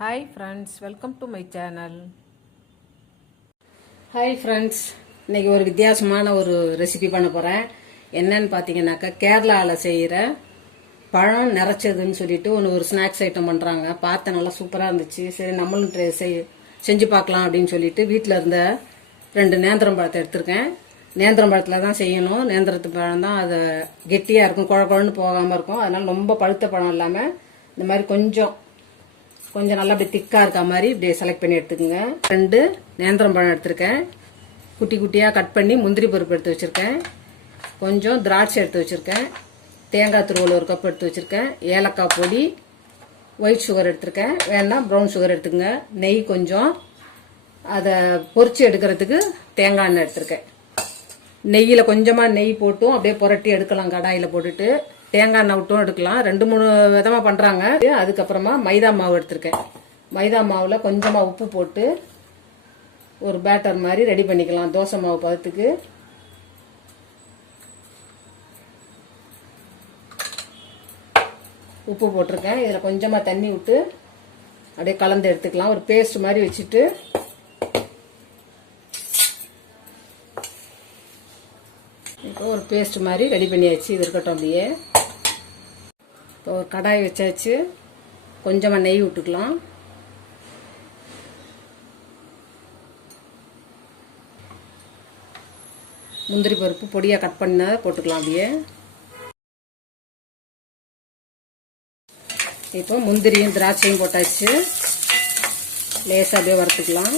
Hi friends, welcome to my channel. Hi friends, இன்றைக்கி ஒரு வித்தியாசமான ஒரு ரெசிபி பண்ண போகிறேன். என்னன்னு பார்த்தீங்கன்னாக்கா, கேரளாவில் செய்கிற பழம் நிறச்சதுன்னு சொல்லிட்டு ஒரு ஸ்நாக்ஸ் ஐட்டம் பண்ணுறாங்க. பார்த்த நல்லா சூப்பராக இருந்துச்சு. சரி, நம்மளும் செஞ்சு பார்க்கலாம் அப்படின்னு சொல்லிட்டு வீட்டில் இருந்த 2 நேந்திரம் பழத்தை எடுத்திருக்கேன். நேந்திரம் பழத்தில் தான் செய்யணும். நேந்திரத்து பழம் தான் அது கெட்டியாக இருக்கும், குழன்னு போகாமல் இருக்கும். அதனால் ரொம்ப பழுத்த பழம் இல்லாமல் இந்த மாதிரி கொஞ்சம் நல்லா அப்படி திக்காக இருக்க மாதிரி இப்படி செலக்ட் பண்ணி எடுத்துக்கோங்க. 2 நேந்திரம் பழம் எடுத்திருக்கேன். குட்டி குட்டியாக கட் பண்ணி முந்திரி பருப்பு எடுத்து வச்சுருக்கேன். கொஞ்சம் திராட்சை எடுத்து வச்சுருக்கேன். தேங்காய் துருவல் 1 கப் எடுத்து வச்சுருக்கேன். ஏலக்காய் பொடி, ஒயிட் சுகர் எடுத்திருக்கேன். வேணா ப்ரௌன் சுகர் எடுத்துக்கங்க. நெய் கொஞ்சம், அதை பொரிச்சு எடுக்கிறதுக்கு தேங்காய் எண்ணெய் எடுத்திருக்கேன். நெய்யில் கொஞ்சமாக நெய் போட்டும் அப்படியே புரட்டி எடுக்கலாம். கடாயில் போட்டுட்டு தேங்காய் எண்ணெய் விட்டும் எடுக்கலாம். 2-3 விதமாக பண்ணுறாங்க. அதுக்கப்புறமா மைதா மாவு எடுத்திருக்கேன். மைதா மாவில் கொஞ்சமாக உப்பு போட்டு ஒரு பேட்டர் மாதிரி ரெடி பண்ணிக்கலாம். தோசை மாவு பதத்துக்கு. உப்பு போட்டிருக்கேன். இதில் கொஞ்சமாக தண்ணி விட்டு அப்படியே கலந்து எடுத்துக்கலாம். ஒரு பேஸ்ட் மாதிரி வச்சுட்டு இப்போ ஒரு பேஸ்ட் மாதிரி ரெடி பண்ணியாச்சு. இது இருக்கட்டும். அப்படியே இப்போ ஒரு கடாய் வச்சாச்சு. கொஞ்சமாக நெய் விட்டுக்கலாம். முந்திரி பருப்பு பொடியாக கட் பண்ண போட்டுக்கலாம். அப்படியே இப்போ முந்திரியும் திராட்சையும் போட்டாச்சு. லேசாக அப்படியே வறுத்துக்கலாம்.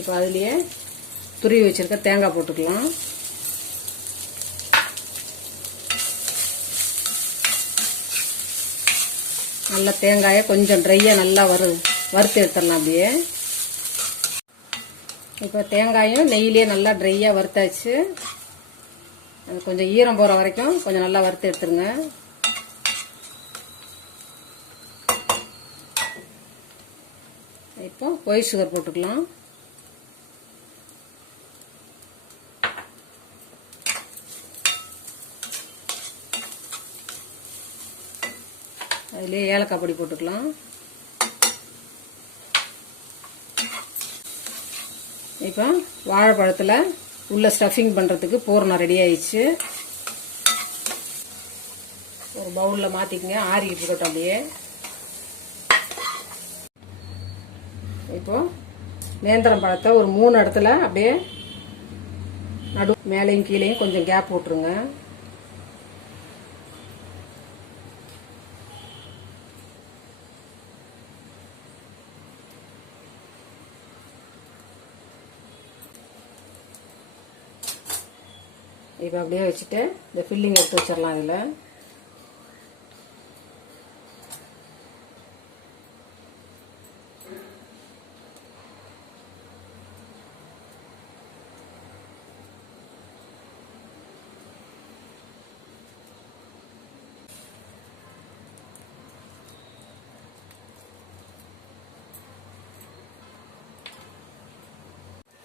இப்போ அதுலேயே துருவி வச்சிருக்க தேங்காய் போட்டுக்கலாம். நல்லா தேங்காயை கொஞ்சம் ட்ரையாக நல்லா வறுத்து எடுத்துடலாம். அப்படியே இப்போ தேங்காயும் நெய்யிலே நல்லா ட்ரையாக வறுத்தாச்சு. அது கொஞ்சம் ஈரம் போகிற வரைக்கும் கொஞ்சம் நல்லா வறுத்து எடுத்துருங்க. இப்போ ஒயிட் சுகர் போட்டுக்கலாம். அதிலே ஏலக்காய் பொடி போட்டுக்கலாம். இப்போ வாழைப்பழத்தில் உள்ள ஸ்டஃபிங் பண்ணுறதுக்கு பூரணம் ரெடி ஆயிடுச்சு. ஒரு பவுலில் மாற்றிக்கங்க. ஆறிக்கிட்டு இருக்கட்டும். அப்படியே இப்போ நேந்திரம் பழத்தை ஒரு 3 இடத்துல அப்படியே மேலையும் கீழையும் கொஞ்சம் கேப் விட்டுருங்க. இப்போ அப்படியே வச்சுட்டு இந்த ஃபில்லிங் எடுத்து வச்சிடலாம். இதில்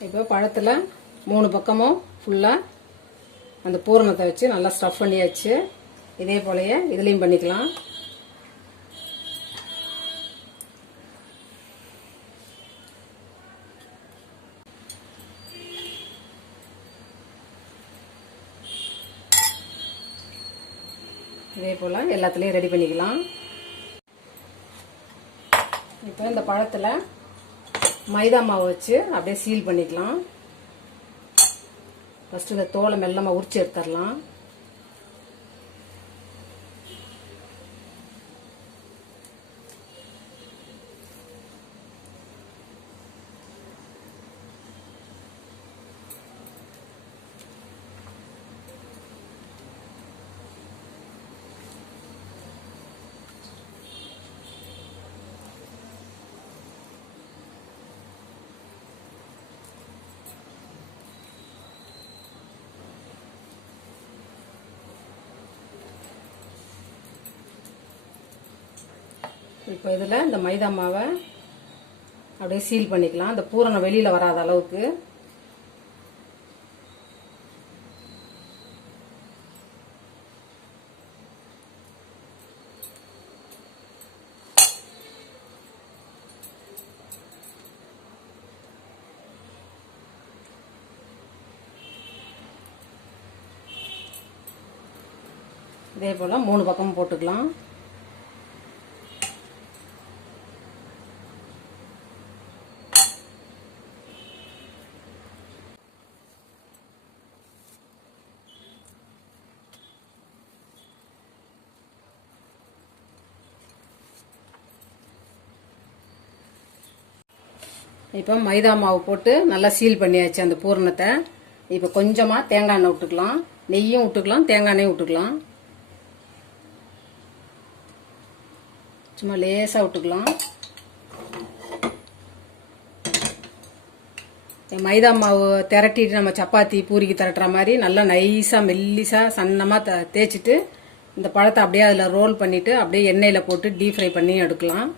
இப்போ பழத்தில் 3 பக்கமும் ஃபுல்லாக அந்த பூரணத்தை வச்சு நல்லா ஸ்டஃப் பண்ணியாச்சு. இதே போலயே இதுலேயும் பண்ணிக்கலாம். இதே போல் எல்லாத்துலேயும் ரெடி பண்ணிக்கலாம். இப்போ இந்த பழத்தில் மைதா மாவு வச்சு அப்படியே சீல் பண்ணிக்கலாம். ஃபஸ்ட்டு இந்த தோலை மெல்லமாக உரிச்சு எடுத்துடலாம். இப்போ இதில் இந்த மைதா மாவை அப்படியே சீல் பண்ணிக்கலாம். இந்த பூரணம் வெளியில் வராத அளவுக்கு. இதே போல் 3 பக்கமும் போட்டுக்கலாம். இப்போ மைதா மாவு போட்டு நல்லா சீல் பண்ணியாச்சு அந்த பூரணத்தை. இப்போ கொஞ்சமாக தேங்காய் எண்ணெய் விட்டுக்கலாம், நெய்யும் விட்டுக்கலாம், தேங்காய் எண்ணெயும் விட்டுக்கலாம். சும்மா லேசாக விட்டுக்கலாம். மைதா மாவு திரட்டிட்டு நம்ம சப்பாத்தி பூரிக்கு திரட்டுற மாதிரி நல்லா நைஸாக மெல்லிசாக சன்னமாக தேய்ச்சிட்டு இந்த பழத்தை அப்படியே அதில் ரோல் பண்ணிவிட்டு அப்படியே எண்ணெயில் போட்டு டீப் ஃப்ரை பண்ணி எடுக்கலாம்.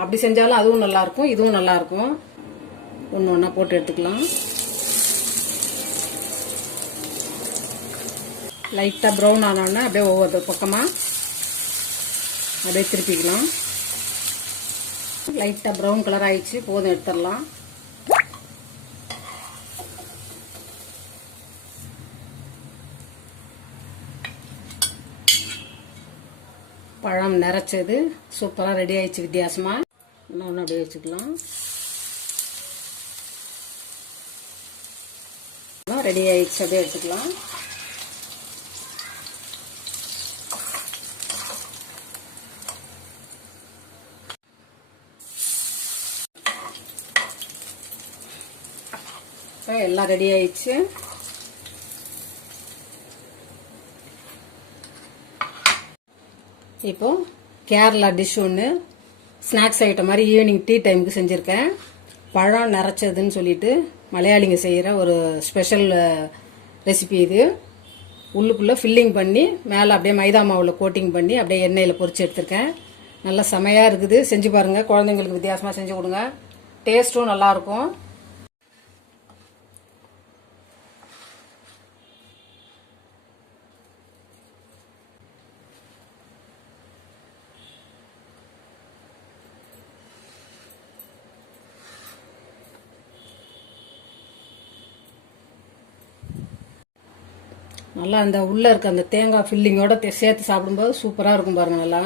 அப்படி செஞ்சாலும் அதுவும் நல்லாயிருக்கும், இதுவும் நல்லாயிருக்கும். ஒன்று ஒன்றா போட்டு எடுத்துக்கலாம். லைட்டாக ப்ரௌன் ஆனோடனே அப்படியே ஒவ்வொரு பக்கமாக அப்படியே திருப்பிக்கலாம். லைட்டாக ப்ரௌன் கலர் ஆயிடுச்சு, போதும், எடுத்துடலாம். பழம் நிறைச்சது சூப்பராக ரெடி ஆயிடுச்சு. வித்தியாசமாக இன்னொன்று அப்படியே வச்சுக்கலாம். ரெடி ஆயிடுச்சு, அப்படியே எடுத்துக்கலாம். எல்லாம் ரெடி ஆயிடுச்சு. இப்போ கேரளா டிஷ் ஒன்று ஸ்நாக்ஸ் ஐட்டம் மாதிரி ஈவினிங் டீ டைமுக்கு செஞ்சுருக்கேன். பழம் நிறைச்சதுன்னு சொல்லிட்டு மலையாளிங்க செய்கிற ஒரு ஸ்பெஷல் ரெசிபி இது. உள்ளுக்குள்ளே ஃபில்லிங் பண்ணி மேலே அப்படியே மைதா மாவில் கோட்டிங் பண்ணி அப்படியே எண்ணெயில் பொரிச்சு எடுத்திருக்கேன். நல்லா செமையாக இருக்குது. செஞ்சு பாருங்கள், குழந்தைங்களுக்கு வித்தியாசமாக செஞ்சு கொடுங்க. டேஸ்ட்டும் நல்லாயிருக்கும். நல்லா அந்த உள்ளே இருக்க அந்த தேங்காய் ஃபில்லிங்கோட சேர்த்து சாப்பிடும்போது சூப்பராக இருக்கும் பாருங்கள். நல்லா